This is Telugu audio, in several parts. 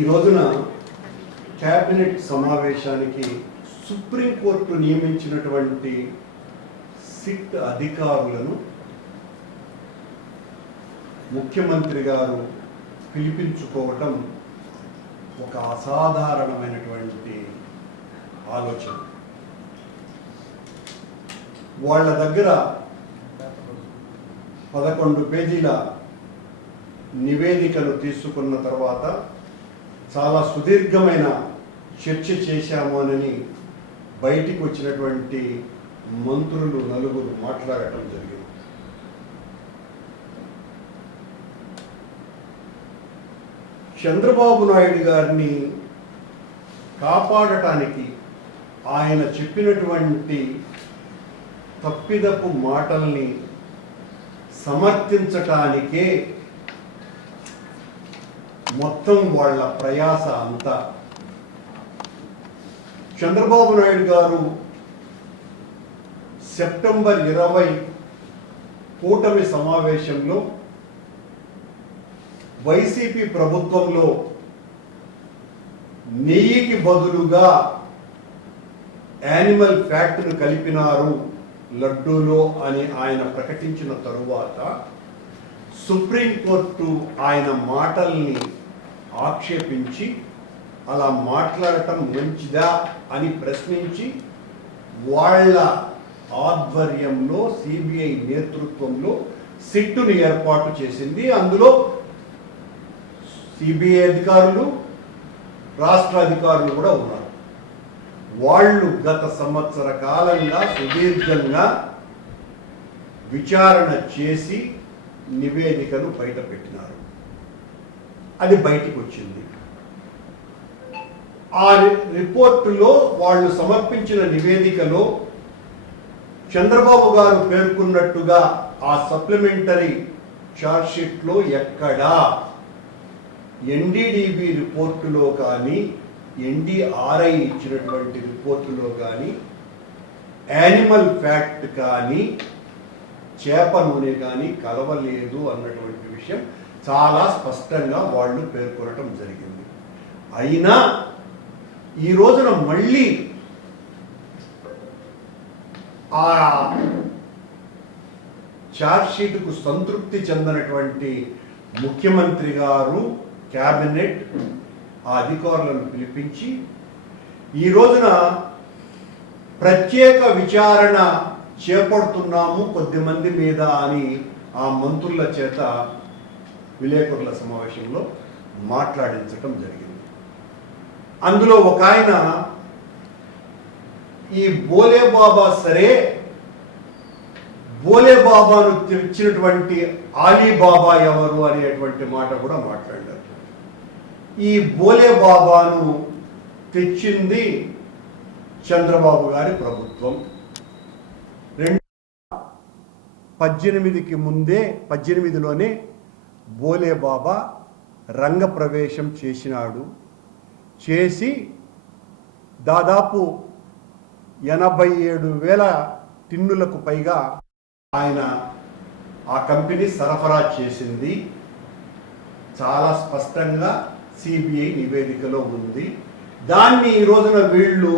ఈ రోజున క్యాబినెట్ సమావేశానికి సుప్రీంకోర్టు నియమించినటువంటి సిట్ అధికారులను ముఖ్యమంత్రి గారు పిలిపించుకోవటం ఒక అసాధారణమైనటువంటి ఆలోచన. వాళ్ళ దగ్గర 11 పేజీల నివేదికను తీసుకున్న తర్వాత చాలా సుదీర్ఘమైన చర్చ చేశామోనని బయటికి వచ్చినటువంటి మంత్రులు నలుగురు మాట్లాడటం జరిగింది. చంద్రబాబు నాయుడు గారిని కాపాడటానికి ఆయన చెప్పినటువంటి తప్పిదపు మాటల్ని సమర్థించటానికే మొత్తం వాళ్ళ ప్రయాస అంతా. చంద్రబాబు నాయుడు గారు సెప్టెంబర్ 20 కూటమి సమావేశంలో వైసీపీ ప్రభుత్వంలో నెయ్యికి బదులుగా యానిమల్ ఫ్యాట్ను కలిపినారు లడ్డూలో అని ఆయన ప్రకటించిన తరువాత సుప్రీంకోర్టు ఆయన మాటల్ని ఆక్షేపించి అలా మాట్లాడటం మంచిదా అని ప్రశ్నించి వాళ్ళ ఆధ్వర్యంలో సిబిఐ నేతృత్వంలో సిట్టును ఏర్పాటు చేసింది. అందులో సిబిఐ అధికారులు, రాష్ట్ర అధికారులు కూడా ఉన్నారు. వాళ్ళు గత సంవత్సర కాలంగా సుదీర్ఘంగా విచారణ చేసి నివేదికను బయట పెట్టినారు. అది బయటికి వచ్చింది. ఆ రిపోర్టులో వాళ్ళు సమర్పించిన నివేదికలో చంద్రబాబు గారు పేర్కొన్నట్టుగా ఆ సప్లిమెంటరీ ఛార్జ్షీట్లో ఎక్కడా ఎన్డీడీబీ రిపోర్టులో కానీ ఎన్డీఆర్ఐ ఇచ్చినటువంటి రిపోర్టులో కానీ యానిమల్ ఫ్యాట్ కానీ చేప నూనె కానీ కలవలేదు అన్నటువంటి విషయం చాలా స్పష్టంగా వాళ్ళు పేర్కొనటం జరిగింది. అయినా ఈ రోజున మళ్ళీ ఆ ఛార్జ్షీట్కు సంతృప్తి చెందినటువంటి ముఖ్యమంత్రి గారు క్యాబినెట్ ఆ అధికారులను పిలిపించి ఈ రోజున ప్రత్యేక విచారణ చేపడుతున్నాము కొద్దిమంది మీద అని ఆ మంత్రుల చేత విలేకరుల సమావేశంలో మాట్లాడించటం జరిగింది. అందులో ఒక ఆయన ఈ బోలేబాబా సరే, బోలేబాబాను తెచ్చినటువంటి ఆలీబాబా ఎవరు అనేటువంటి మాట కూడా మాట్లాడారు. ఈ బోలేబాబాను తెచ్చింది చంద్రబాబు గారి ప్రభుత్వం. 2018కి ముందే 18లోనే బోలేబాబా రంగప్రవేశం చేసినాడు. చేసి దాదాపు 87,000 టిన్నులకు పైగా ఆయన ఆ కంపెనీ సరఫరా చేసింది. చాలా స్పష్టంగా సిబిఐ నివేదికలో ఉంది. దాన్ని ఈ రోజున వీళ్ళు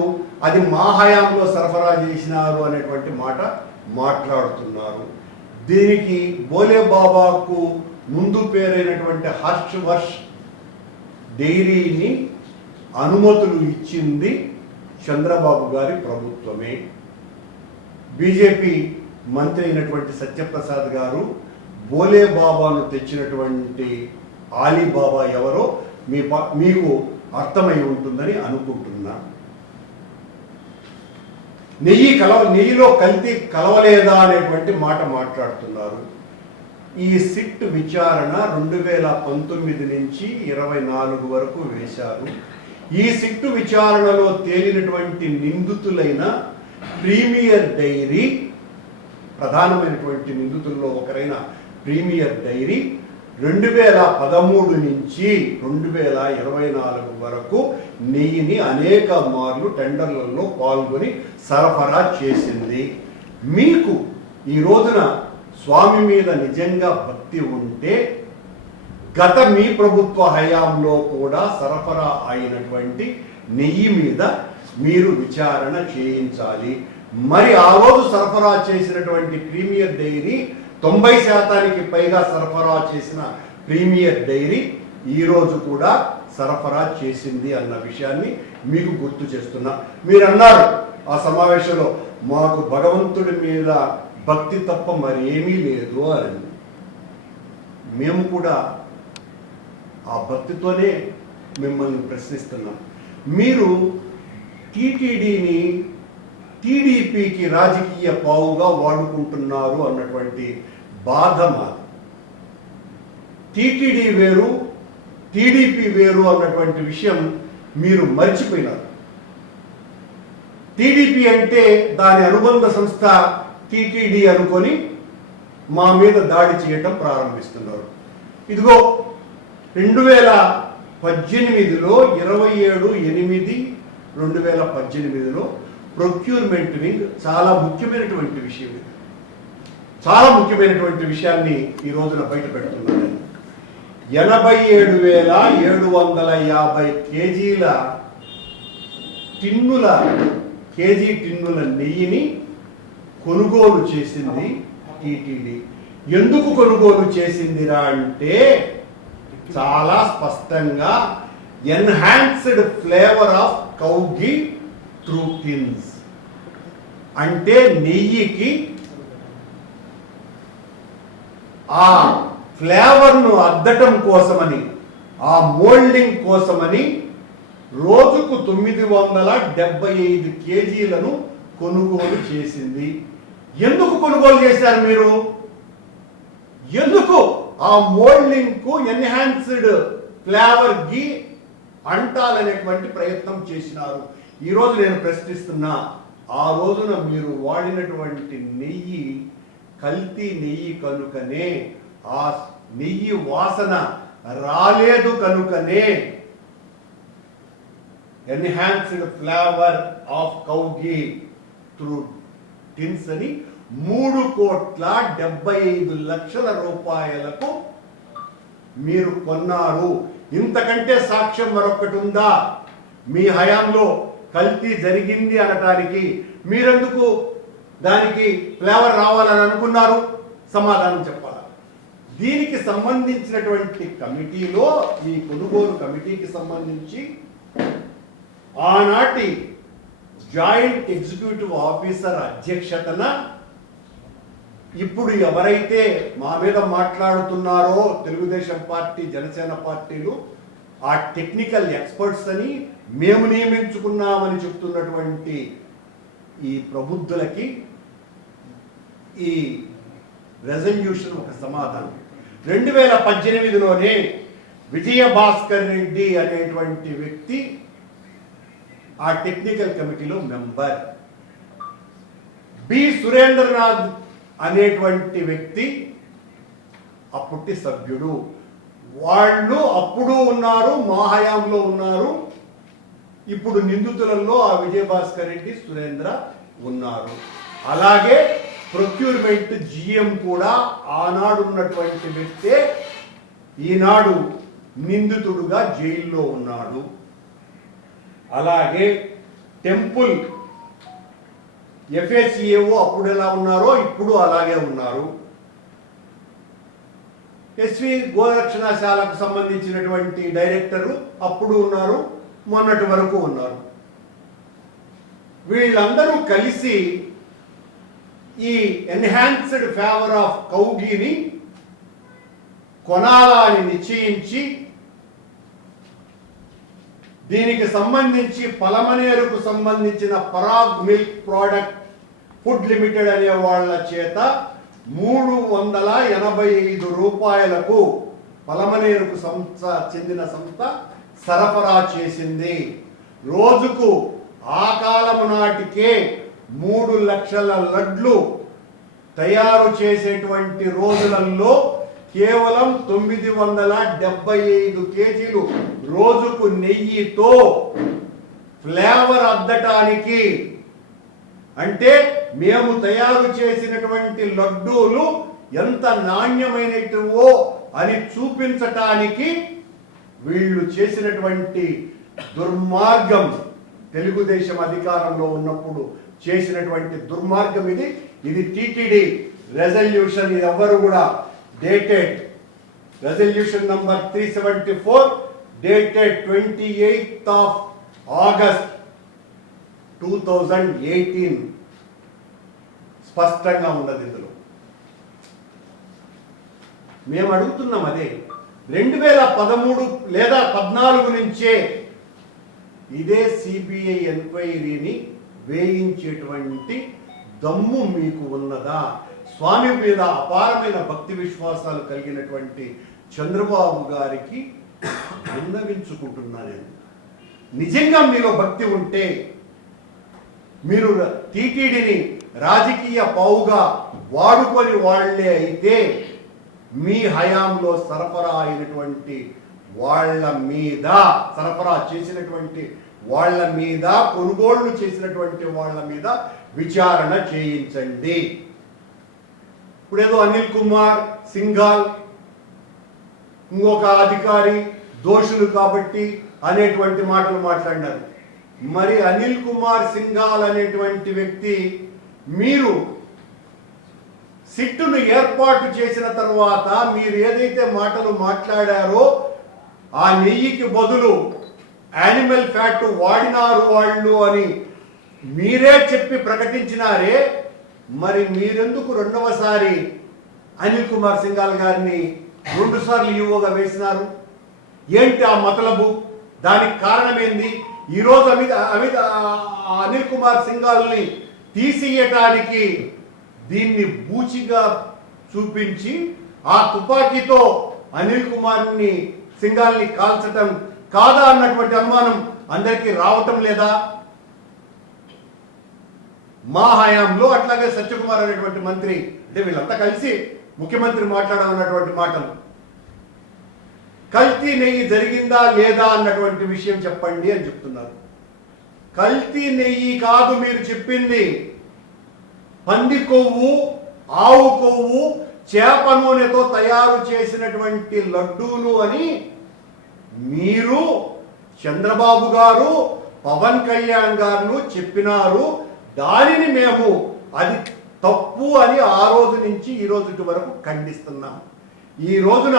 అది మా హయాంలో సరఫరా చేసినారు అనేటువంటి మాట మాట్లాడుతున్నారు. దీనికి బోలేబాబాకు ముందు పేరైనటువంటి హర్షవర్ష్ డైరీని అనుమతులు ఇచ్చింది చంద్రబాబు గారి ప్రభుత్వమే. బీజేపీ మంత్రి అయినటువంటి సత్యప్రసాద్ గారు బోలేబాబాను తెచ్చినటువంటి ఆలీబాబా ఎవరో మీకు అర్థమై ఉంటుందని అనుకుంటున్నా. నెయ్యిలో కల్తీ కలవలేదా అనేటువంటి మాట మాట్లాడుతున్నారు. ఈ సిట్ విచారణ 2019 నుంచి 24 వరకు వేశారు. ఈ సిట్టు విచారణలో తేలినటువంటి నిందితులైన ప్రీమియర్ డైరీ, ప్రధానమైనటువంటి నిందితుల్లో ఒకరైన ప్రీమియర్ డైరీ 2013 నుంచి 2024 వరకు నెయ్యిని అనేక మార్లు టెండర్లలో పాల్గొని సరఫరా చేసింది. మీకు ఈ రోజున స్వామి మీద నిజంగా భక్తి ఉంటే గత మీ ప్రభుత్వ హయాంలో కూడా సరఫరా అయినటువంటి నెయ్యి మీద మీరు విచారణ చేయించాలి. మరి ఆ రోజు సరఫరా చేసినటువంటి ప్రీమియర్ డైరీ 90% పైగా సరఫరా చేసిన ప్రీమియర్ డైరీ ఈరోజు కూడా సరఫరా చేసింది అన్న విషయాన్ని మీకు గుర్తు చేస్తున్నా. మీరు అన్నారు ఆ సమావేశంలో, మాకు భగవంతుడి మీద భక్తి తప్ప మరేమీ లేదు అని. మేము కూడా ఆ భక్తితోనే మిమ్మల్ని ప్రశ్నిస్తున్నాం. మీరు టీటీడీని టీడీపీకి రాజకీయ పావుగా వాడుకుంటున్నారు అన్నటువంటి బాధ మాది. టీటీడీ వేరు, టీడీపీ వేరు అన్నటువంటి విషయం మీరు మర్చిపోయినారు. టీడీపీ అంటే దాని అనుబంధ సంస్థ టీటీడీ అనుకొని మా మీద దాడి చేయటం ప్రారంభిస్తున్నారు. ఇదిగో 2018లో 27/8/2018లో ప్రొక్యూర్మెంట్ వింగ్ చాలా ముఖ్యమైనటువంటి విషయం ఇది. చాలా ముఖ్యమైనటువంటి విషయాన్ని ఈ రోజున బయట పెడుతున్నాను. 87,750 కేజీల టిన్నుల నెయ్యిని కొనుగోలు చేసింది టీటీడీ. ఎందుకు కొనుగోలు చేసిందిరా అంటే చాలా స్పష్టంగా enhanced flavour of cow ghee through tins, అంటే నెయ్యికి ఆ ఫ్లేవర్ను అద్దటం కోసమని, ఆ మోల్డింగ్ కోసమని రోజుకు 975 కేజీలను కొనుగోలు చేసింది. ఎందుకు కొనుగోలు చేశారు మీరు? ఎందుకు ఆ మోల్డింగ్ కు ఎన్హాన్స్డ్ ఫ్లేవర్ ఘీ అంటాలనేటువంటి ప్రయత్నం చేసినారు? ఈరోజు నేను ప్రశ్నిస్తున్నా, ఆ రోజున మీరు వాడినటువంటి నెయ్యి కల్తీ నెయ్యి కనుకనే, ఆ నెయ్యి వాసన రాలేదు కనుకనే enhanced flavour of cow ghee through tins అని 3,75,00,000 రూపాయలకు మీరు కొన్నారు. ఇంతకంటే సాక్ష్యం మరొకటి ఉందా? మీ హయాంలో కల్తీ జరిగింది అనటానికి మీరెందుకు దానికి ఫ్లేవర్ రావాలని అనుకున్నారు? సమాధానం చెప్పాలి. దీనికి సంబంధించినటువంటి కమిటీలో, ఈ కొనుగోలు కమిటీకి సంబంధించి ఆనాటి జాయింట్ ఎగ్జిక్యూటివ్ ఆఫీసర్ అధ్యక్షతన ఇప్పుడు ఎవరైతే మా మీద మాట్లాడుతున్నారో తెలుగుదేశం పార్టీ, జనసేన పార్టీలు, ఆ టెక్నికల్ ఎక్స్పర్ట్స్ అని మేము నియమించుకున్నామని చెప్తున్నటువంటి ఈ ప్రబుద్ధులకి ఈ రెజల్యూషన్ ఒక సమాధానం. 2018లోనే విజయభాస్కర్ రెడ్డి అనేటువంటి వ్యక్తి ఆ టెక్నికల్ కమిటీలో మెంబర్, బి సురేంద్రనాథ్ అనేటువంటి వ్యక్తి అప్పటి సభ్యుడు. వాళ్ళు అప్పుడు ఉన్నారు, మా హయాంలో ఉన్నారు. ఇప్పుడు నిందితులలో ఆ విజయభాస్కర్ రెడ్డి, సురేంద్ర ఉన్నారు. అలాగే ప్రొక్యూర్మెంట్ జిఎం కూడా ఆనాడు ఉన్నటువంటి వ్యక్తే ఈనాడు నిందితుడుగా జైల్లో ఉన్నాడు. అలాగే టెంపుల్ ఎఫ్ఏసిఏఓ అప్పుడు ఎలా ఉన్నారో ఇప్పుడు అలాగే ఉన్నారు. ఎస్వి గోరక్షణశాలకు సంబంధించినటువంటి డైరెక్టరు అప్పుడు ఉన్నారు, మొన్నటి వరకు ఉన్నారు. వీళ్ళందరూ కలిసి ఈ ఎన్హాన్స్డ్ ఫ్లేవర్ ఆఫ్ కౌ ఘీని కొనాలా అని నిశ్చయించి, దీనికి సంబంధించి పలమనేరుకు సంబంధించిన Parag milk product food limited అనే వాళ్ళ చేత 385 రూపాయలకు పలమనేరుకు చెందిన సంస్థ సరఫరా చేసింది. రోజుకు ఆ కాలము నాటికే 3 లక్షల లడ్లు తయారు చేసేటువంటి రోజులలో కేవలం 975 కేజీలు రోజుకు నెయ్యితో ఫ్లేవర్ అద్దటానికి, అంటే మేము తయారు చేసినటువంటి లడ్డూలు ఎంత నాణ్యమైనవో అని చూపించటానికి వీళ్ళు చేసినటువంటి దుర్మార్గం, తెలుగుదేశం అధికారంలో ఉన్నప్పుడు చేసినటువంటి దుర్మార్గం ఇది టిటిడి రెజల్యూషన్. ఇది ఎవ్వరు కూడా dated resolution number 374 dated 28th of August 2018 స్పష్టంగా ఉన్నది. ఇందులో మేము అడుగుతున్నాం అదే 2013 లేదా 14 నుంచే ఇదే సిబిఐ ఎంక్వైరీని వేయించేటువంటి దమ్ము మీకు ఉన్నదా? స్వామి మీద అపారమైన భక్తి విశ్వాసాలు కలిగినటువంటి చంద్రబాబు గారికి విన్నవించుకుంటున్నా నేను. నిజంగా మీలో భక్తి ఉంటే మీరు టీటీడీని రాజకీయ పావుగా వాడుకొని వాళ్లే అయితే మీ హయాంలో సరఫరా అయినటువంటి వాళ్ళ మీద, సరఫరా చేసినటువంటి వాళ్ళ మీద, కొనుగోళ్లు చేసినటువంటి వాళ్ళ మీద విచారణ చేయించండి. ఇప్పుడేదో అనిల్ కుమార్ సింఘాల్ ఇంకొక అధికారి దోషులు కాబట్టి అనేటువంటి మాటలు మాట్లాడినారు. మరి అనిల్ కుమార్ సింఘాల్ అనేటువంటి వ్యక్తి మీరు సిట్టును ఏర్పాటు చేసిన తర్వాత మీరు ఏదైతే మాటలు మాట్లాడారో ఆ నెయ్యికి బదులు యానిమల్ ఫ్యాట్ వాడినారు వాళ్ళు అని మీరే చెప్పి ప్రకటించినారే, మరి మీరెందుకు రెండవసారి అనిల్ కుమార్ సింఘాల్ గారిని 2 సార్లు ఈవోగా వేసినారు? ఏంటి ఆ మతలబు? దానికి కారణం ఏంది? ఈరోజు అనిల్ కుమార్ సింఘాల్ని తీసియటానికి దీన్ని బూచిగా చూపించి ఆ తుపాకీతో అనిల్ కుమార్ని సింఘాల్ని కాల్చటం కాదా అన్నటువంటి అనుమానం అందరికీ రావటం లేదా? మా హయాంలో అట్లాగే సత్యకుమార్ అనేటువంటి మంత్రి, అంటే వీళ్ళంతా కలిసి ముఖ్యమంత్రి మాట్లాడమన్నటువంటి మాటలు, కల్తీ నెయ్యి జరిగిందా లేదా అన్నటువంటి విషయం చెప్పండి అని చెప్తున్నారు. కల్తీ నెయ్యి కాదు మీరు చెప్పింది, పంది కొవ్వు, ఆవు కొవ్వు, చేప నూనెతో తయారు చేసినటువంటి లడ్డూలు అని మీరు, చంద్రబాబు గారు, పవన్ కళ్యాణ్ గారు చెప్పినారు. దానిని మేము అది తప్పు అని ఆ రోజు నుంచి ఈ రోజు వరకు ఖండిస్తున్నాం. ఈ రోజున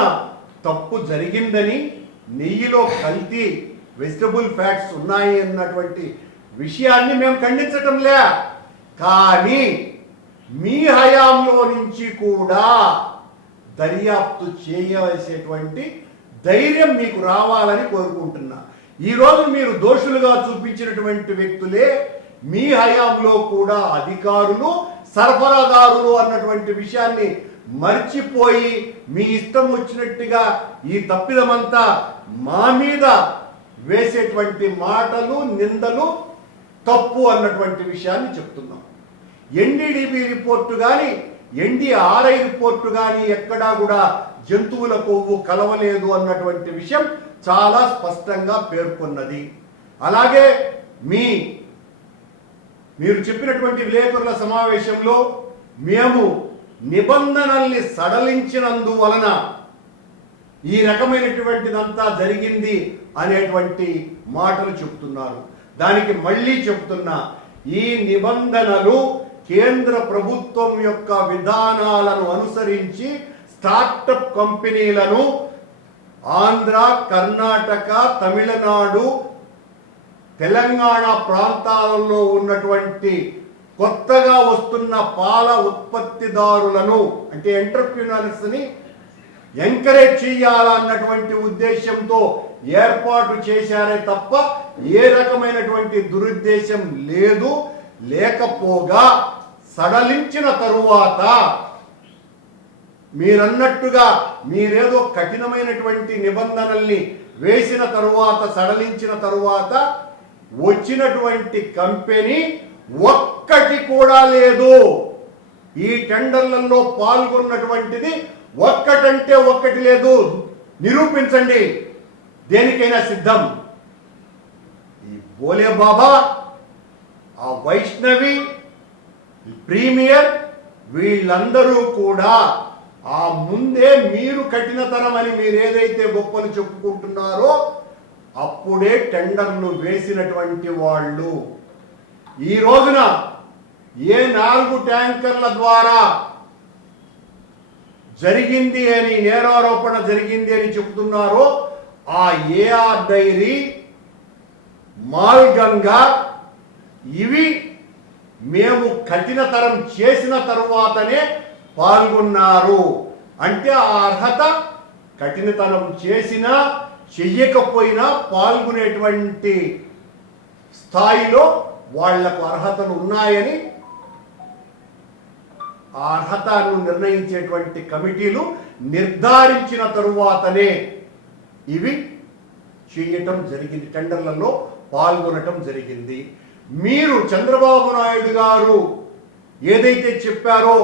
తప్పు జరిగిందని, నెయ్యిలో కల్తీ వెజిటబుల్ ఫ్యాట్స్ ఉన్నాయి అన్నటువంటి విషయాన్ని మేము ఖండించటం లే. కానీ మీ హయాంలో నుంచి కూడా దర్యాప్తు చేయవలసేటువంటి ధైర్యం మీకు రావాలని కోరుకుంటున్నా. ఈరోజు మీరు దోషులుగా చూపించినటువంటి వ్యక్తులే మీ హయాంలో కూడా అధికారులు, సరఫరాదారులు అన్నటువంటి విషయాన్ని మర్చిపోయి మీ ఇష్టం వచ్చినట్టుగా ఈ తప్పిదమంతా మా మీద వేసేటువంటి మాటలు, నిందలు తప్పు అన్నటువంటి విషయాన్ని చెప్తున్నాం. ఎన్డీడీబీ రిపోర్టు కానీ, ఎన్డీఆర్ఐ రిపోర్టు కానీ ఎక్కడా కూడా జంతువుల కొవ్వు కలవలేదు అన్నటువంటి విషయం చాలా స్పష్టంగా పేర్కొన్నది. అలాగే మీరు చెప్పినటువంటి విలేకరుల సమావేశంలో మేము నిబంధనల్ని సడలించినందువలన ఈ రకమైనటువంటిదంతా జరిగింది అనేటువంటి మాటలు చెప్తున్నారు. దానికి మళ్ళీ చెప్తున్నా, ఈ నిబంధనలు కేంద్ర ప్రభుత్వం యొక్క విధానాలను అనుసరించి స్టార్టప్ కంపెనీలను ఆంధ్ర, కర్ణాటక, తమిళనాడు, తెలంగాణ ప్రాంతాలలో ఉన్నటువంటి కొత్తగా వస్తున్న పాల ఉత్పత్తిదారులను, అంటే ఎంటర్‌ప్రెన్యూర్స్ ని ఎంకరేజ్ చేయాలన్నటువంటి ఉద్దేశంతో ఏర్పాటు చేశారే తప్ప ఏ రకమైనటువంటి దురుద్దేశం లేదు. లేకపోగా సడలించిన తరువాత మీరన్నట్టుగా మీరేదో కఠినమైనటువంటి నిబంధనల్ని వేసిన తరువాత, సడలించిన తరువాత వచ్చినటువంటి కంపెనీ ఒక్కటి కూడా లేదు. ఈ టెండర్లలో పాల్గొన్నటువంటిది ఒక్కటంటే ఒక్కటి లేదు. నిరూపించండి, దేనికైనా సిద్ధం. ఈ బోలే బాబా, ఆ వైష్ణవి, ప్రీమియర్ వీళ్ళందరూ కూడా ఆ ముందే మీరు కఠినతనం అని మీరు ఏదైతే గొప్పలు చెప్పుకుంటున్నారో అప్పుడే టెండర్లు వేసినటువంటి వాళ్ళు ఈ రోజున ఏ 4 ట్యాంకర్ల ద్వారా జరిగింది అని నేరారోపణ జరిగింది అని చెప్తున్నారో ఆ ఏఆర్ డైరీ, మాల్గంగా ఇవి మేము కఠినతరం చేసిన తరువాతనే పాల్గొన్నారు అంటే ఆ అర్హత కఠినతరం చేసినా చెయ్యకపోయినా పాల్గొనేటువంటి స్థాయిలో వాళ్లకు అర్హతలు ఉన్నాయని ఆ అర్హతను నిర్ణయించేటువంటి కమిటీలు నిర్ధారించిన తరువాతనే ఇవి చేయటం జరిగింది, టెండర్లలో పాల్గొనటం జరిగింది. మీరు చంద్రబాబు నాయుడు గారు ఏదైతే చెప్పారో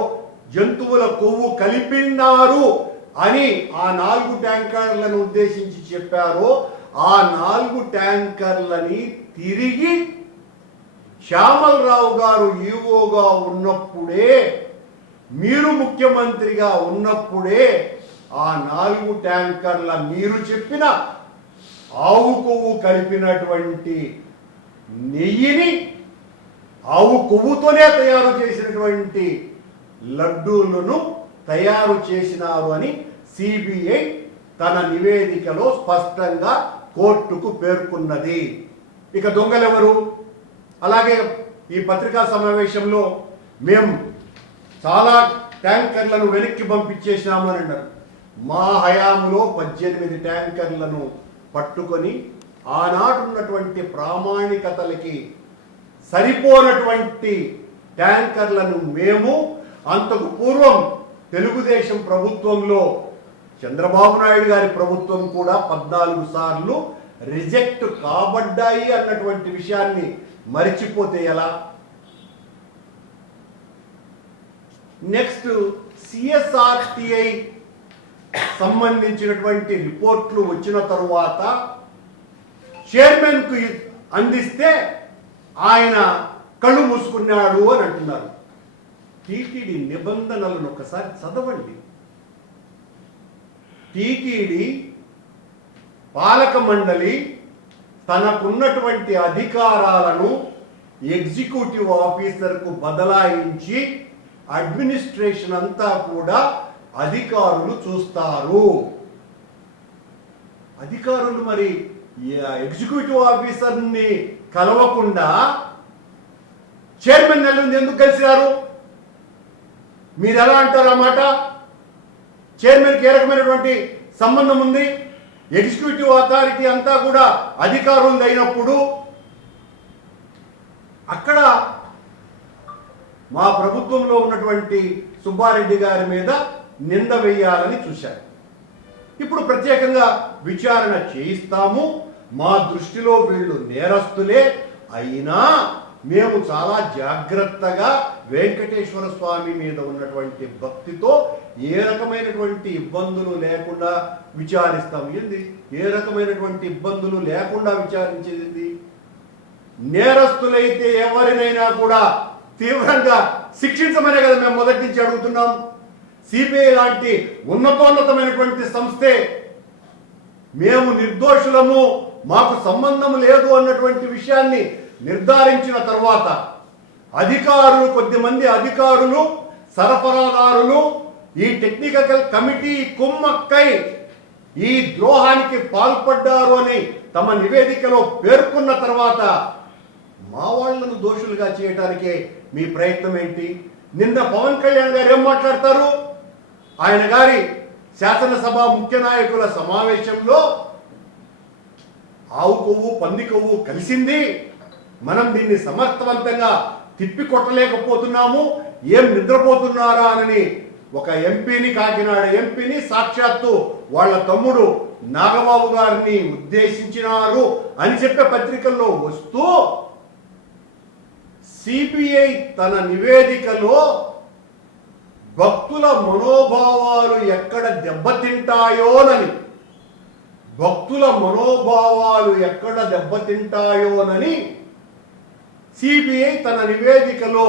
జంతువుల కొవ్వు కలిపినారు అని ఆ 4 ట్యాంకర్లను ఉద్దేశించి చెప్పారో ఆ 4 ట్యాంకర్లని తిరిగి శ్యామలరావు గారు ఈవోగా ఉన్నప్పుడే, మీరు ముఖ్యమంత్రిగా ఉన్నప్పుడే ఆ 4 ట్యాంకర్ల మీరు చెప్పిన ఆవు కొవ్వు కలిపినటువంటి నెయ్యిని ఆవు కొవ్వుతోనే తయారు చేసినటువంటి లడ్డూలను తయారు చేసినారు అని సిబిఐ తన నివేదికలో స్పష్టంగా కోర్టుకు పేర్కొన్నది. ఇక దొంగలెవరు? అలాగే ఈ పత్రికా సమావేశంలో మేము చాలా ట్యాంకర్లను వెనక్కి పంపించేసినాము అని అన్నారు. మా హయాంలో 18 ట్యాంకర్లను పట్టుకొని ఆనాడున్నటువంటి ప్రామాణికతలకి సరిపోనటువంటి ట్యాంకర్లను మేము అంతకు పూర్వం తెలుగుదేశం ప్రభుత్వంలో చంద్రబాబు నాయుడు గారి ప్రభుత్వం కూడా 14 సార్లు రిజెక్ట్ కాబడ్డాయి అన్నటువంటి విషయాన్ని మరిచిపోతే ఎలా? నెక్స్ట్ సిఎస్ఆర్టిఐ సంబంధించినటువంటి రిపోర్ట్లు వచ్చిన తరువాత చైర్మన్ కు అందిస్తే ఆయన కళ్ళు మూసుకున్నాడు అని అంటున్నారు. టీటీడీ నిబంధనలను ఒకసారి చదవండి. టీటీడీ పాలక మండలి తనకున్నటువంటి అధికారాలను ఎగ్జిక్యూటివ్ ఆఫీసర్కు బదలాయించి అడ్మినిస్ట్రేషన్ అంతా కూడా అధికారులు చూస్తారు. అధికారులు మరి ఎగ్జిక్యూటివ్ ఆఫీసర్ని కలవకుండా చైర్మన్ నెలలు ఎందుకు కలిసినారు? మీరు ఎలా అంటారు అన్నమాట? చైర్మన్కి ఏ రకమైనటువంటి సంబంధం ఉంది? ఎగ్జిక్యూటివ్ అథారిటీ అంతా కూడా అధికారులు అయినప్పుడు అక్కడ మా ప్రభుత్వంలో ఉన్నటువంటి సుబ్బారెడ్డి గారి మీద నింద వేయాలని చూశారు. ఇప్పుడు ప్రత్యేకంగా విచారణ చేయిస్తాము, మా దృష్టిలో వీళ్ళు నేరస్తులే, అయినా మేము చాలా జాగ్రత్తగా వెంకటేశ్వర స్వామి మీద ఉన్నటువంటి భక్తితో ఏ రకమైనటువంటి ఇబ్బందులు లేకుండా విచారిస్తాము. ఏంది ఏ రకమైనటువంటి ఇబ్బందులు లేకుండా విచారించేది? నేరస్తులైతే ఎవరినైనా కూడా తీవ్రంగా శిక్షించమనే కదా మేము మొదటి నుంచి అడుగుతున్నాం. సిబిఐ లాంటి ఉన్నతోన్నతమైనటువంటి సంస్థే మేము నిర్దోషులము, మాకు సంబంధం లేదు అన్నటువంటి విషయాన్ని నిర్ధారించిన తర్వాత అధికారులు, కొద్దిమంది అధికారులు, సరఫరాదారులు ఈ టెక్నికల్ కమిటీ కుమ్మక్కై ఈ ద్రోహానికి పాల్పడ్డారు అని తమ నివేదికలో పేర్కొన్న తర్వాత మా వాళ్లను దోషులుగా చేయడానికే మీ ప్రయత్నం ఏంటి? నిన్న పవన్ కళ్యాణ్ గారు ఏం మాట్లాడతారు? ఆయన గారి శాసనసభ ముఖ్య నాయకుల సమావేశంలో ఆవు కొవ్వు పంది కొవ్వు కలిసింది, మనం దీన్ని సమర్థవంతంగా తిప్పికొట్టలేకపోతున్నాము, ఏం నిద్రపోతున్నారా అని ఒక ఎంపీని, కాకినాడ ఎంపీని సాక్షాత్తు వాళ్ళ తమ్ముడు నాగబాబు గారిని ఉద్దేశించినారు అని చెప్పే పత్రికల్లో వస్తూ సిబిఐ తన నివేదికలో భక్తుల మనోభావాలు ఎక్కడ దెబ్బతింటాయోనని, భక్తుల మనోభావాలు ఎక్కడ దెబ్బతింటాయోనని సిబిఐ తన నివేదికలో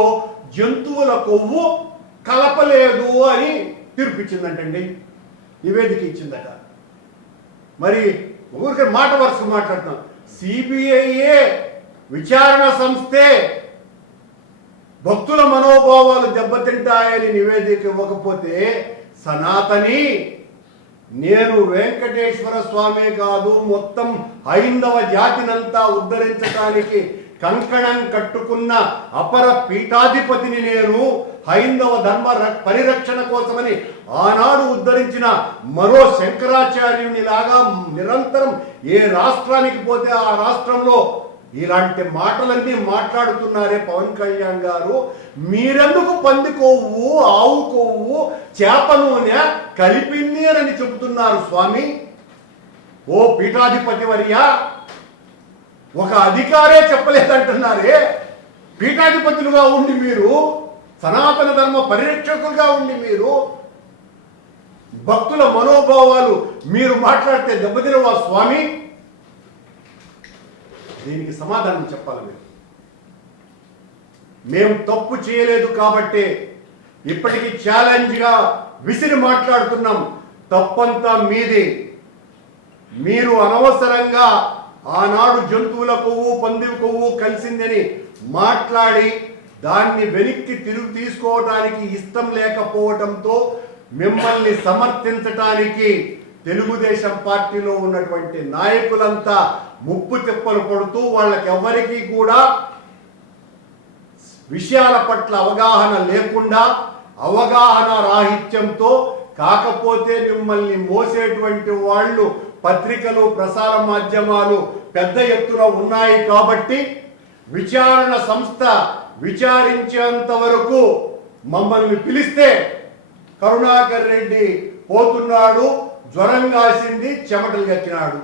జంతువుల కొవ్వు కలపలేదు అని తీర్పు ఇచ్చిందంటండి, నివేదిక ఇచ్చిందట. మరి ఊరికే మాట వరుసకు మాట్లాడుతున్నాం. సిబిఐఏ విచారణ సంస్థే భక్తుల మనోభావాలు దెబ్బతింటాయని నివేదిక ఇవ్వకపోతే సనాతని నేను వెంకటేశ్వర స్వామి కాదు మొత్తం హైందవ జాతినంతా ఉద్ధరించడానికి కంకణం కట్టుకున్న అపర పీఠాధిపతిని నేను, హైందవ ధర్మ పరిరక్షణ కోసమని ఆనాడు ఉద్ధరించిన మరో శంకరాచార్యుని లాగా నిరంతరం ఏ రాష్ట్రానికి పోతే ఆ రాష్ట్రంలో ఇలాంటి మాటలన్నీ మాట్లాడుతున్నారే పవన్ కళ్యాణ్ గారు. మీరెందుకు పంది కొవ్వు, ఆవు కొవ్వు, చేప నూనె కలిపింది అని చెబుతున్నారు స్వామి? ఓ పీఠాధిపతి వర్యా, ఒక అధికారే చెప్పలేదంటున్నారే. పీఠాధిపతులుగా ఉండి మీరు, సనాతన ధర్మ పరిరక్షకులుగా ఉండి మీరు భక్తుల మనోభావాలు మీరు మాట్లాడితే దెబ్బతినవా స్వామి? దీనికి సమాధానం చెప్పాలి మీరు. మేము తప్పు చేయలేదు కాబట్టి ఇప్పటికీ ఛాలెంజ్గా విసిరి మాట్లాడుతున్నాం. తప్పంతా మీది. మీరు అనవసరంగా ఆనాడు జంతువుల కొవ్వు, పంది కొవ్వు కలిసిందని మాట్లాడి దాన్ని వెనక్కి తిరిగి తీసుకోవడానికి ఇష్టం లేకపోవడంతో మిమ్మల్ని సమర్థించటానికి తెలుగుదేశం పార్టీలో ఉన్నటువంటి నాయకులంతా ముప్పు తిప్పలు పడుతూ వాళ్ళకెవ్వరికీ కూడా విషయాల పట్ల అవగాహన లేకుండా, అవగాహన రాహిత్యంతో, కాకపోతే మిమ్మల్ని మోసేటువంటి వాళ్ళు పత్రికలు, ప్రసార మాధ్యమాలు పెద్ద ఎత్తున ఉన్నాయి కాబట్టి విచారణ సంస్థ విచారించేంత వరకు మమ్మల్ని పిలిస్తే కరుణాకర్ రెడ్డి పోతున్నాడు, జ్వరం కాసింది, చెమటలు కక్కినాడు.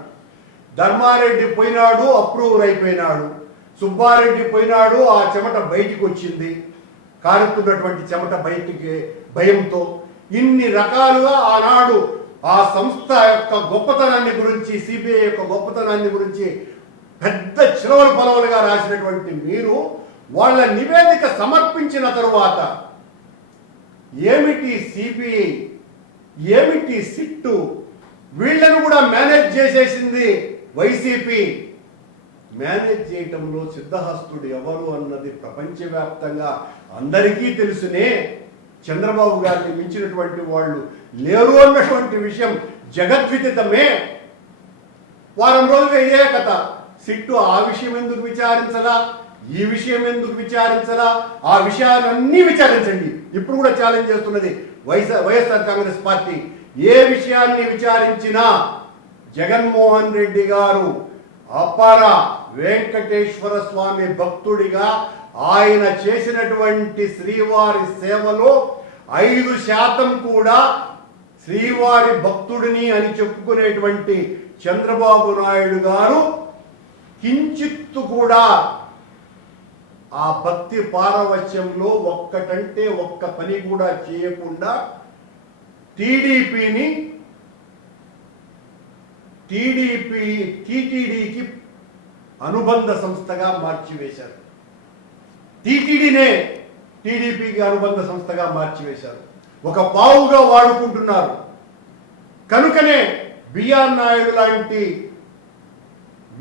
ధర్మారెడ్డి పోయినాడు, అప్రూవర్ అయిపోయినాడు. సుబ్బారెడ్డి పోయినాడు, ఆ చెమట బయటికి వచ్చింది, కారుతున్నటువంటి చెమట బయటికి భయంతో. ఇన్ని రకాలుగా ఆనాడు ఆ సంస్థ యొక్క గొప్పతనాన్ని గురించి, సిబిఐ యొక్క గొప్పతనాన్ని గురించి పెద్ద చిలవలు పలవలుగా రాసినటువంటి మీరు వాళ్ళ నివేదిక సమర్పించిన తరువాత ఏమిటి సిబిఐ, ఏమిటి సిట్టు, వీళ్ళను కూడా మేనేజ్ చేసేసింది వైసీపీ. మేనేజ్ చేయటంలో సిద్ధహస్తుడు ఎవరు అన్నది ప్రపంచవ్యాప్తంగా అందరికీ తెలుసునే. చంద్రబాబు గారిని మించినటువంటి వాళ్ళు లేరు అన్నటువంటి విషయం జగద్విదితమే. వారం రోజులుగా ఇదే కథ. సిట్టు ఆ విషయం ఎందుకు విచారించలా, ఈ విషయం ఎందుకు విచారించలా, ఆ విషయాలన్నీ విచారించండి. ఇప్పుడు కూడా ఛాలెంజ్ చేస్తున్నది వైఎస్ఆర్ కాంగ్రెస్ పార్టీ. ఏ విషయాన్ని విచారించినా జగన్మోహన్ రెడ్డి గారు అపర వెంకటేశ్వర స్వామి భక్తుడిగా ఆయన చేసినటువంటి శ్రీవారి సేవలో 5% కూడా శ్రీవారి భక్తుడిని అని చెప్పుకునేటువంటి చంద్రబాబు నాయుడు గారు కించిత్తు కూడా ఆ భక్తి పారవశ్యంలో ఒక్కటంటే ఒక్క పని కూడా చేయకుండా టీటీడీకి అనుబంధ సంస్థగా మార్చివేశారు. టీటీడీనే టీడీపీకి అనుబంధ సంస్థగా మార్చివేశారు. ఒక పావుగా వాడుకుంటున్నారు. కనుకనే బిఆర్ నాయుడు లాంటి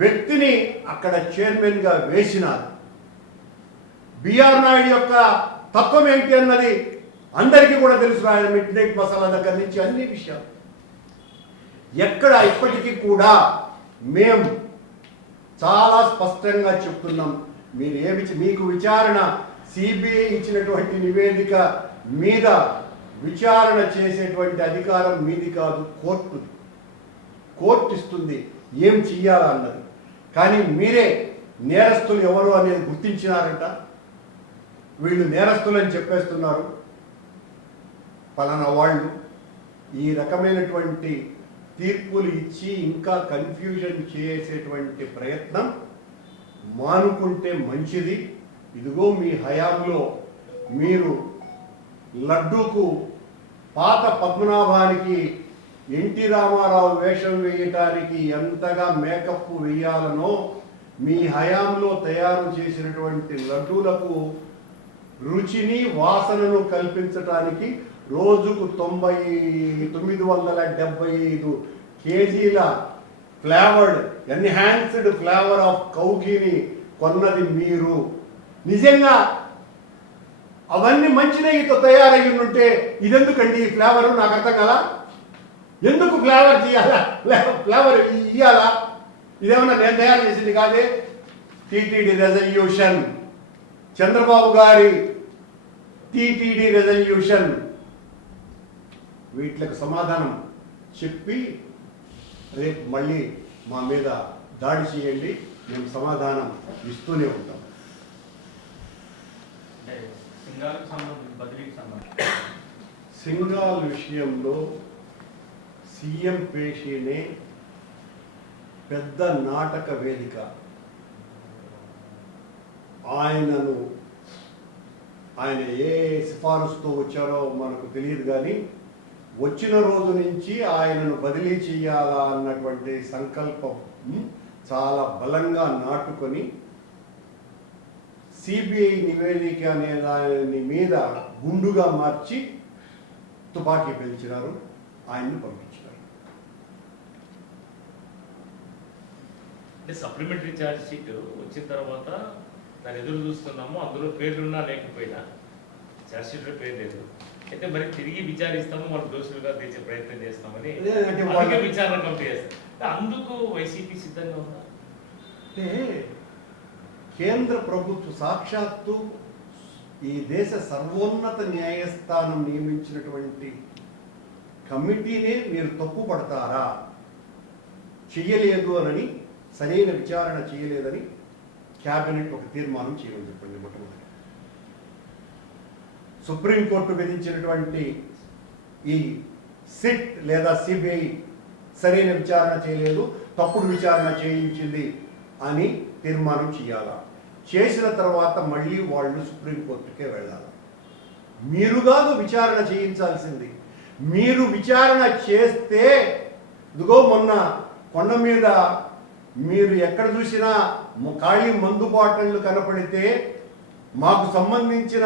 వ్యక్తిని అక్కడ చైర్మన్గా వేసినారు. బిఆర్ నాయుడు యొక్క తత్వం ఏంటి అన్నది అందరికీ కూడా తెలుసు. ఆయన మిడ్ నైట్ మసాలా దగ్గర నుంచి అన్ని విషయాలు. ఎక్కడ ఇప్పటికీ కూడా మేము చాలా స్పష్టంగా చెప్తున్నాం, మీకు విచారణ సిబిఐ ఇచ్చినటువంటి నివేదిక మీద విచారణ చేసేటువంటి అధికారం మీది కాదు, కోర్టుది. కోర్టు ఇస్తుంది ఏం చెయ్యాలా అన్నది. కానీ మీరే నేరస్తులు ఎవరు అనేది గుర్తించినారంట. వీళ్ళు నేరస్తులు అని చెప్పేస్తున్నారు. పలానా వాళ్ళు ఈ రకమైనటువంటి తీర్పులు ఇచ్చి ఇంకా కన్ఫ్యూజన్ చేసేటువంటి ప్రయత్నం మానుకుంటే మంచిది. ఇదిగో మీ హయాంలో మీరు లడ్డూకు పాత పద్మనాభానికి ఎన్టీ రామారావు వేషం వేయటానికి ఎంతగా మేకప్ వేయాలనో మీ హయాంలో తయారు చేసినటువంటి లడ్డూలకు రుచిని వాసనను కల్పించటానికి రోజుకు 975 కేజీల ఫ్లేవర్డ్ ఎన్హాన్స్డ్ ఫ్లేవర్ ఆఫ్ కౌకీని కొన్నది మీరు. నిజంగా అవన్నీ మంచి నెయ్యితో తయారయ్యి ఉంటే ఇదెందుకండి ఈ ఫ్లేవర్? నాకు అర్థం కదా. ఎందుకు ఫ్లేవర్ చేయాలా, ఫ్లేవర్ ఇయ్యాలా? ఇదేమన్నా నేను తయారు చేసింది కాదే. టీటీడీ రెజల్యూషన్, చంద్రబాబు గారి టీటీడీ రెజల్యూషన్. వీటికి సమాధానం చెప్పి రేపు మళ్ళీ మా మీద దాడి చేయండి, మేము సమాధానం ఇస్తూనే ఉంటాం. సింగాల్ విషయంలో సీఎం పేషీనే పెద్ద నాటక వేదిక. ఆయన ఏ సిఫారసుతో వచ్చారో మనకు తెలియదు, కానీ వచ్చిన రోజు నుంచి ఆయనను బదిలీ చేయాలా అన్నటువంటి సంకల్పం చాలా బలంగా నాటుకొని సిబిఐ నివేదిక అనే దాని మీద గుండుగా మార్చి తుపాకీ పేల్చినారు, ఆయన్ని పంపించినారు. అంటే సప్లిమెంటరీ ఛార్జ్ షీట్ వచ్చిన తర్వాత దాన్ని ఎదురు చూస్తున్నాము. అందులో పేర్లున్నా లేకపోయినా ఛార్జ్ షీట్లో పేరు లేదు. అయితే మరి తిరిగి విచారిస్తాము, మనం దోషులుగా తెచ్చే ప్రయత్నం చేస్తామని విచారణ కమిటీ చేస్తాం. అందుకు వైసీపీ సిద్ధంగా ఉందా? అంటే కేంద్ర ప్రభుత్వ సాక్షాత్తు ఈ దేశ సర్వోన్నత న్యాయస్థానం నియమించినటువంటి కమిటీనే మీరు తప్పు పడతారా, చెయ్యలేదు అని, సరైన విచారణ చేయలేదని క్యాబినెట్ ఒక తీర్మానం చేయమని చెప్పండి. మొట్టమొదటి సుప్రీంకోర్టు విధించినటువంటి ఈ సిట్ లేదా సిబిఐ సరైన విచారణ చేయలేదు, తప్పుడు విచారణ చేయించింది అని తీర్మానం చేయాలా. చేసిన తర్వాత మళ్ళీ వాళ్ళు సుప్రీంకోర్టుకే వెళ్ళాలి. మీరు కాదు విచారణ చేయించాల్సింది. మీరు విచారణ చేస్తే, ఇదిగో మొన్న కొండ మీద మీరు ఎక్కడ చూసినా ఖాళీ మందు బాటళ్ళు కనపడితే మాకు సంబంధించిన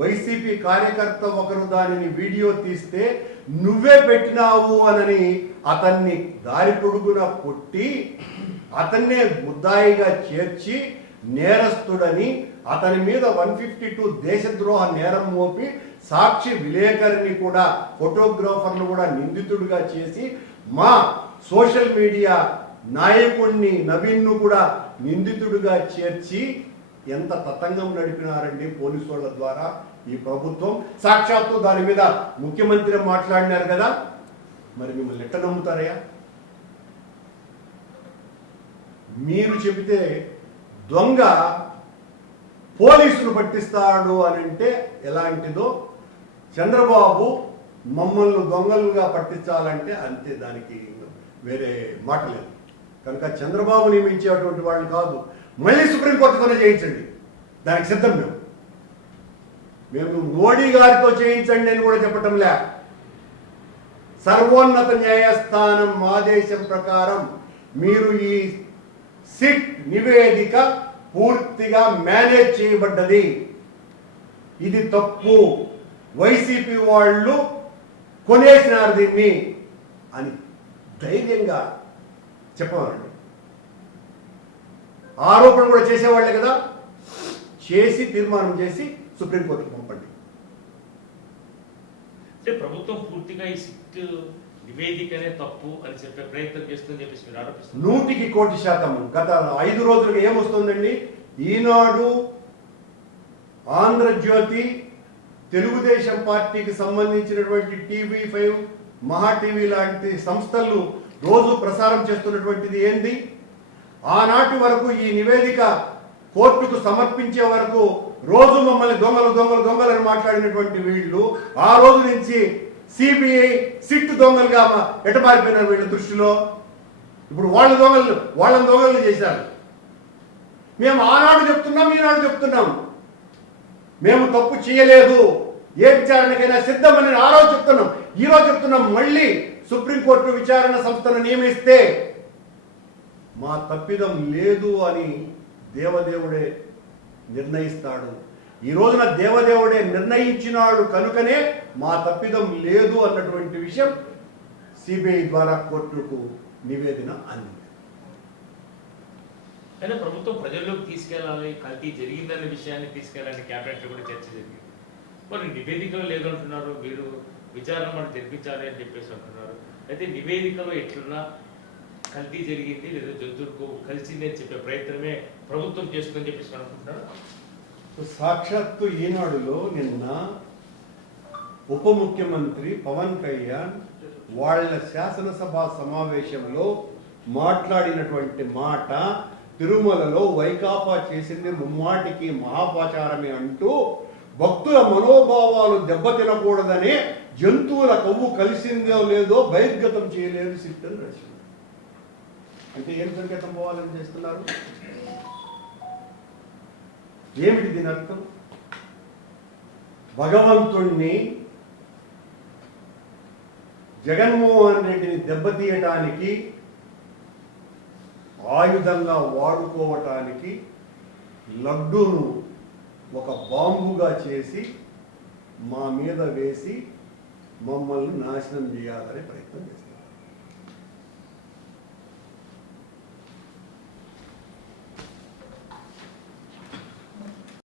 వైసీపీ కార్యకర్త ఒకరు దానిని వీడియో తీస్తే నువ్వే పెట్టినావు అని అతన్ని దారి పొడుగున కొట్టి అతన్నే ముద్దాయిగా చేర్చి నేరస్తుడని అతని మీద 152 దేశద్రోహ నేరం మోపి సాక్షి విలేకరిని కూడా, ఫోటోగ్రాఫర్ను కూడా నిందితుడిగా చేసి మా సోషల్ మీడియా నాయకుడిని నవీన్ను కూడా నిందితుడిగా చేర్చి ఎంత తతంగం నడిపినారండి పోలీసు వాళ్ళ ద్వారా ఈ ప్రభుత్వం. సాక్షాత్తు దాని మీద ముఖ్యమంత్రి మాట్లాడినారు కదా, మరి మిమ్మల్ని ఎట్ట నమ్ముతారయ్యా? మీరు చెబితే దొంగ పోలీసులు పట్టిస్తాడు అని అంటే ఎలాంటిదో, చంద్రబాబు మమ్మల్ని దొంగలుగా పట్టించాలంటే అంతే, దానికి వేరే మాట లేదు. కనుక చంద్రబాబు నియమించేటువంటి వాళ్ళు కాదు, మళ్ళీ సుప్రీంకోర్టుతోనే చేయించండి, దానికి సిద్ధం. మేము మోడీ గారితో చేయించండి అని కూడా చెప్పటం లే. సర్వోన్నత న్యాయస్థానం ఆదేశం ప్రకారం మీరు ఈ సిట్ నివేదిక పూర్తిగా మేనేజ్ చేయబడ్డది, ఇది తప్పు, వైసీపీ వాళ్ళు కొనేసినారు దీన్ని అని ధైర్యంగా చెప్పవాలండి. ఆరోపణ కూడా చేసేవాళ్ళే కదా, చేసి తీర్మానం చేసి సుప్రీంకోర్టుకు పంపండి. అంటే ప్రభుత్వం పూర్తిగా ఈ సిట్ నివేదికనే తప్పు అని చెప్పే ప్రయత్నం చేస్తుందని చెప్పేసి మీరు ఆరోపిస్తున్నారు. 100% గత 5 రోజులుగా ఏమొస్తుందండి, ఈనాడు, ఆంధ్రజ్యోతి, తెలుగుదేశం పార్టీకి సంబంధించినటువంటి TV5, మహా టీవీ లాంటి సంస్థలు రోజు ప్రసారం చేస్తున్నటువంటిది ఏంది? ఆనాటి వరకు ఈ నివేదిక కోర్టుకు సమర్పించే వరకు రోజు మమ్మల్ని దొంగలు దొంగలు దొంగలని మాట్లాడినటువంటి వీళ్ళు ఆ రోజు నుంచి సిబిఐ సిట్ దొంగలుగా ఎటమారిపోయినారు వీళ్ళ దృష్టిలో. ఇప్పుడు వాళ్ళని దొంగలు చేశారు. మేము ఆనాడు చెప్తున్నాం, ఈనాడు చెప్తున్నాం, మేము తప్పు చేయలేదు, ఏ విచారణకైనా సిద్ధమని ఆ రోజు చెప్తున్నాం, ఈ రోజు చెప్తున్నాం. మళ్ళీ సుప్రీంకోర్టు విచారణ సంస్థను నియమిస్తే మా తప్పిదం లేదు అని దేవదేవుడే నిర్ణయిస్తాడు. ఈ రోజున దేవదేవుడే నిర్ణయించినాడు కనుకనే మా తప్పిదం లేదు అన్నటువంటి విషయం సిబిఐ ద్వారా కోర్టుకు నివేదన అందింది. కానీ ప్రభుత్వం ప్రజల్లోకి తీసుకెళ్లాలి, కల్తీ జరిగిందనే విషయాన్ని తీసుకెళ్ళాలని క్యాబినెట్లో కూడా చర్చ జరిగింది. మరి నివేదికలో లేదంటున్నారు, మీరు విచారణ మనం జరిపించాలి అని చెప్పేసి అంటున్నారు. అయితే నివేదికలో ఎట్లున్నా కల్తీ జరిగింది లేదా జంతువులకు కలిసింది అని చెప్పే ప్రయత్నమే ప్రభుత్వం చేస్తుందని చెప్పేసి అనుకుంటున్నారు. సాక్షాత్తు ఈనాడులో నిన్న ఉప ముఖ్యమంత్రి పవన్ కళ్యాణ్ వాళ్ళ శాసనసభ సమావేశంలో మాట్లాడినటువంటి మాట, తిరుమలలో వైకాపా చేసింది ముమ్మాటికి మహాపాచారమే అంటూ భక్తుల మనోభావాలు దెబ్బతినకూడదనే జంతువుల కొవ్వు కలిసిందో లేదో బహిర్గతం చేయలేదు సిట్ అని రాసింది. అంటే ఏం సంకేతం పోవాలని చేస్తున్నారు? ఏమిటి దీని అర్థం? భగవంతుణ్ణి జగన్మోహన్ రెడ్డిని దెబ్బతీయటానికి ఆయుధంగా వాడుకోవటానికి లడ్డూను ఒక బాంబుగా చేసి మా మీద వేసి మమ్మల్ని నాశనం చేయాలనే ప్రయత్నం చేశారు.